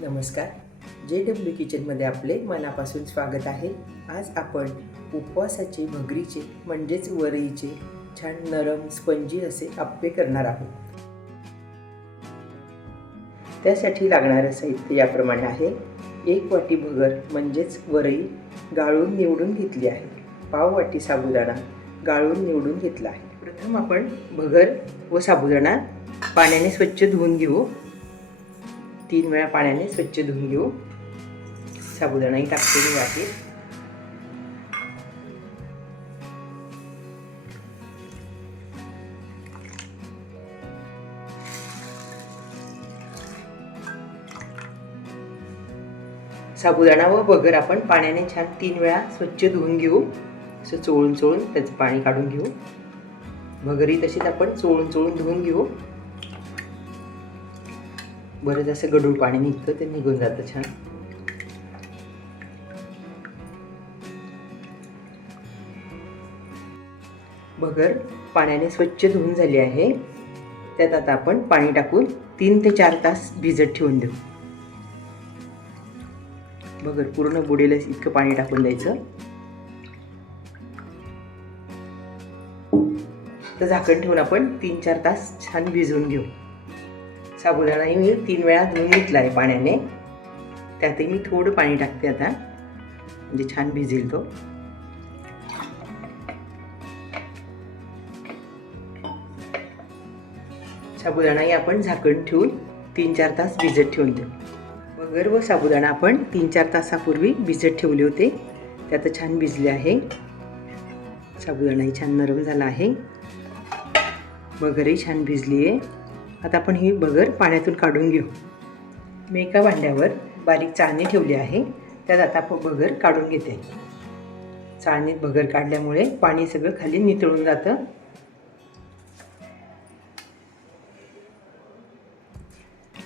नमस्कार. JW किचनमध्ये आपले मनापासून स्वागत आहे. आज आपण उपवासाचे भगरीचे म्हणजेच वरईचे छान नरम स्पंजी असे आप्पे करणार आहोत. त्यासाठी लागणारे साहित्य याप्रमाणे आहे. 1 वाटी भगर म्हणजेच वरई गाळून निवडून घेतली आहे. पाव वाटी साबुदाणा गाळून निवडून घेतला आहे. प्रथम आपण भगर व साबुदाणा पाण्याने स्वच्छ धुवून घेऊ. 3 वेळा पाण्याने स्वच्छ धुवून घेऊ. साबुदाणाही टाकते मी वाटीत. साबुदाणा व भगर आपण पाण्याने छान 3 वेळा स्वच्छ धुवून घेऊ. असं चोळून त्याचं पाणी काढून घेऊ. भगरी तशीच आपण चोळून धुवून घेऊ. बरंच असं गढूळ पाणी निघतं, ते निघून जातं छान. भगर पाण्याने स्वच्छ धुवून झाली आहे. त्यात आता आपण पाणी टाकून 3 ते 4 तास भिजत ठेवून देऊ. भगर पूर्ण बुडेल इतकं पाणी टाकून द्यायचं. तर झाकण ठेवून आपण 3-4 तास छान भिजवून घेऊ. साबुदाणाही मी 3 वेळा धुवून घेतला आहे पाण्याने. त्यातही मी थोडं पाणी टाकते आता, म्हणजे छान भिजेल तो. साबुदाणाही आपण झाकण ठेवून 3-4 तास भिजत ठेवून देऊ. भगर व साबुदाणा आपण 3-4 तासापूर्वी भिजत ठेवले होते. त्यात छान भिजले आहे. साबुदाणाही छान नरम झाला आहे. भगरही छान भिजली आहे. आता आपण ही भगर पाण्यातून काढून घेऊ. मी एका भांड्यावर बारीक चाळणी ठेवली आहे. त्यात आता आपण भगर काढून घेते. चाळणीत भगर काढल्यामुळे पाणी सगळं खाली नितळून जातं.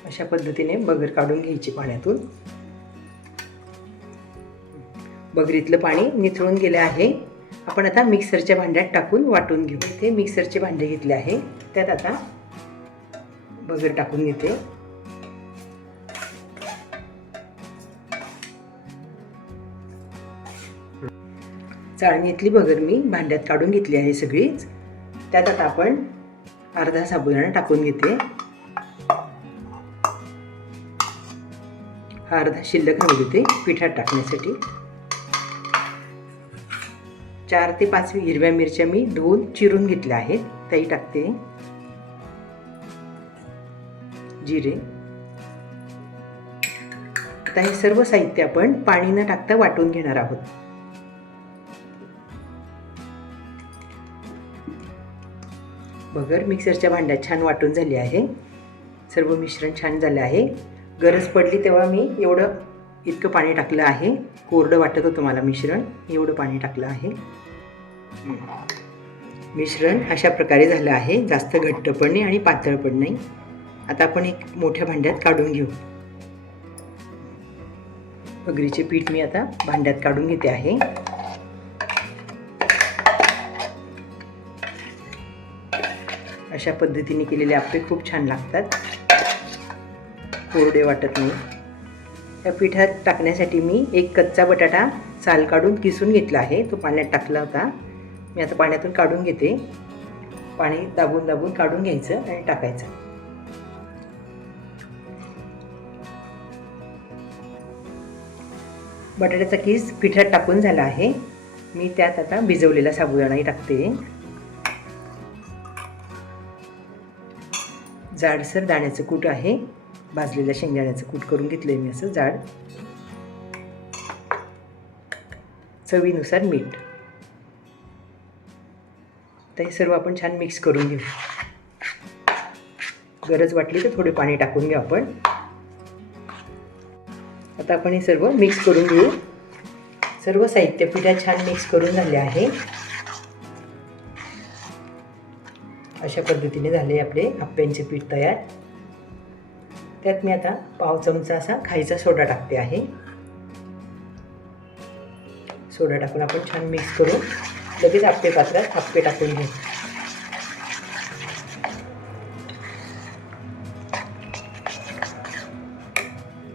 अशा पद्धतीने भगर काढून घ्यायची पाण्यातून. भगरीतलं पाणी निथळून गेलं आहे. आपण आता मिक्सरच्या भांड्यात टाकून वाटून घेऊ. इथे मिक्सरचे भांडे घेतले आहे. त्यात आता भगर टाकून घेते. चाळणीतली भगर मी भांड्यात काढून घेतली आहे सगळीच. त्यात आता आपण अर्धा साबुदाणा टाकून घेते. हा अर्धा शिल्लक राहू देते पिठात टाकण्यासाठी. 4 ते 5 हिरव्या मिरच्या मी धुवून चिरून घेतल्या आहेत, त्याही टाकते. जिरे. आता हे सर्व साहित्य आपण पाणी न टाकता वाटून घेणार आहोत. भगर मिक्सरच्या भांड्यात छान वाटून झाली आहे. सर्व मिश्रण छान झालं आहे. गरज पडली तेव्हा मी इतकं पाणी टाकलं आहे. कोरडं वाटत होतं मला मिश्रण, एवढं पाणी टाकलं आहे. मिश्रण अशा प्रकारे झालं आहे. जास्त घट्ट पण नाही आणि पातळ पण नाही. आता आपण एक मोठ्या भांड्यात काढून घेऊ. भगरीचे पीठ मी आता भांड्यात काढून घेते आहे. अशा पद्धतीने केलेले आप्पे खूप छान लागतात, कोरडे वाटत नाही. या पिठात टाकण्यासाठी मी एक कच्चा बटाटा साल काढून किसून घेतला आहे. तो पाण्यात टाकला होता. मी आता पाण्यातून काढून घेते. पाणी दाबून काढून घ्यायचं आणि टाकायचं. बटाट्याचा किस पिठात टाकून झाला आहे. मी त्यात आता भिजवलेला साबुदाणाही टाकते. जाडसर दाण्याचं कूट आहे. भाजलेल्या शेंगदाण्याचं कूट करून घेतलंय मी असं जाड. चवीनुसार मीठ. तर हे सर्व आपण छान मिक्स करून घेऊ. गरज वाटली तर थोडे पाणी टाकून घेऊ आपण. आता आपण हे सर्व मिक्स करून घेऊ. सर्व साहित्य पिठात छान मिक्स करून झाले आहे. अशा पद्धतीने झाले आपले आप्प्यांचे पीठ तयार. त्यात मी आता पाव चमचा असा खायचा सोडा टाकते आहे. सोडा टाकून आपण छान मिक्स करून लगेच आप्पे पात्रात आप्पे टाकून घेऊ.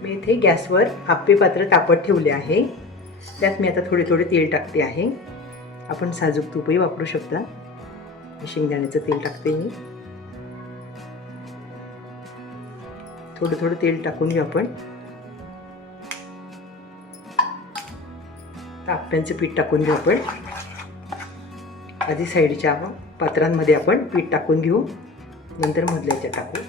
मी इथे गॅसवर आप्पे पात्र तापत ठेवले आहे. त्यात मी आता थोडे थोडे तेल टाकते आहे. आपण साजूक तूपही वापरू शकता. शेंगदाण्याचं तेल टाकते मी. थोडं थोडं तेल टाकून घेऊ आपण. आप्प्यांचं पीठ टाकून घेऊ आपण. आधी साईडच्या पात्रांमध्ये आपण पीठ टाकून घेऊ, नंतर मधल्याच्या टाकू.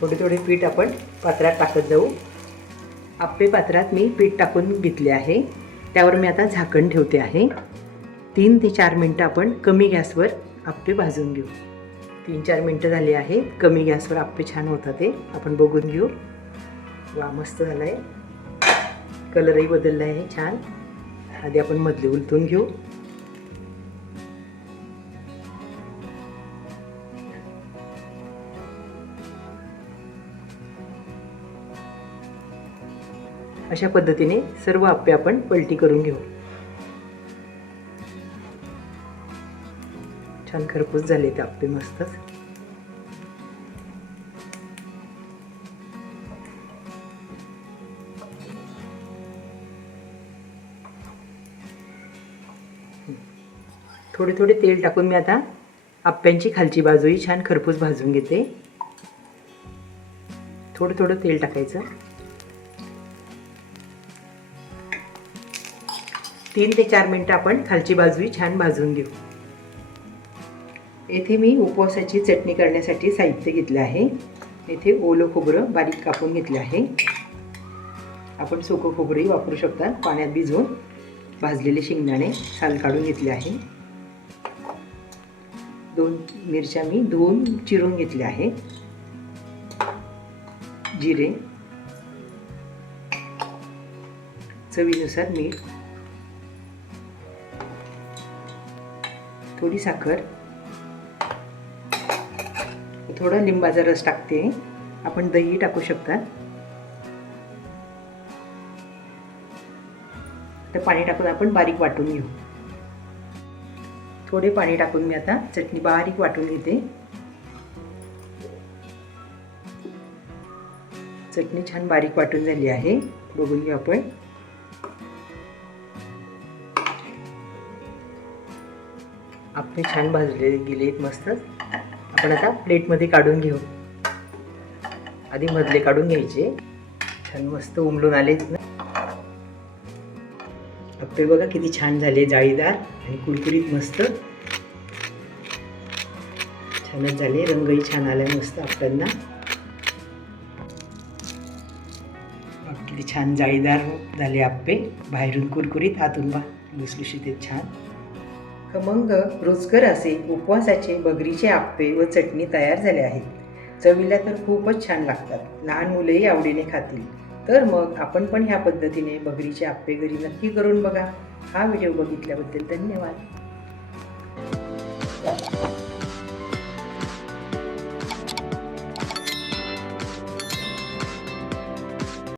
थोडे थोडे पीठ आपण पात्रात टाकत जाऊ. आप्पे पात्रात मी पीठ टाकून घेतले आहे. त्यावर मी आता झाकण ठेवते आहे. 3 ते 4 मिनटं आपण कमी गॅसवर आप्पे भाजून घेऊ. 3-4 मिनटं झाली आहेत. कमी गॅसवर आप्पे छान होतात ते आपण बघून घेऊ. वा, मस्त झालं आहे. कलरही बदलला आहे छान. आधी आपण मधले उलटून घेऊ. अशा पद्धतीने सर्व आप्पे आपण पलटी करून घेऊ. छान खरपूस झाले ते आप्पे मस्तच. थोडे थोडे तेल टाकून मी आता आप्प्यांची खालची बाजूही छान खरपूस भाजून घेते. थोडं थोडं तेल टाकायचं. 3 ते 4 मिनटं आपण खालची बाजूही छान भाजून घेऊ. येथे मी उपवासाची चटणी करण्यासाठी साहित्य घेतले आहे. येथे ओलं खोबरं बारीक कापून घेतले आहे. आपण सुकं खोबरंही वापरू शकता. पाण्यात भिजवून भाजलेले शेंगदाणे साल काढून घेतले आहे. 2 मिरच्या मी धुवून चिरून घेतल्या आहे. जिरे, चवीनुसार मीठ, थोडी साखर, थोडा लिंबाचा रस टाकते. आपण दही टाकू शकता. तर पाणी टाकून आपण बारीक वाटून घेऊ. थोडे पाणी टाकून मी आता चटणी बारीक वाटून घेते. चटणी छान बारीक वाटून झाली आहे. बघून घेऊ आपण. आप्पे छान भाजले गेलेत मस्त. आपण आता प्लेटमध्ये काढून घेऊ. आधी मधले काढून घ्यायचे. छान मस्त उमलून आलेत ना आप्पे. बघा किती छान झाले, जाळीदार आणि कुरकुरीत मस्त छानच झाले. रंगही छान आला मस्त आप्प्यांना. किती छान जाळीदार झाले आप्पे. बाहेरून कुरकुरीत, आतून लुसलुशीत आहेत छान. खमंग रुचकर असे उपवासाचे बगरीचे आप्पे व चटणी तयार झाले आहेत. चवीला तर खूपच छान लागतात. लहान मुलेही आवडीने खातील. तर मग आपण पण ह्या पद्धतीने बगरीचे आप्पे घरी नक्की करून बघा. हा व्हिडिओ बघितल्याबद्दल धन्यवाद.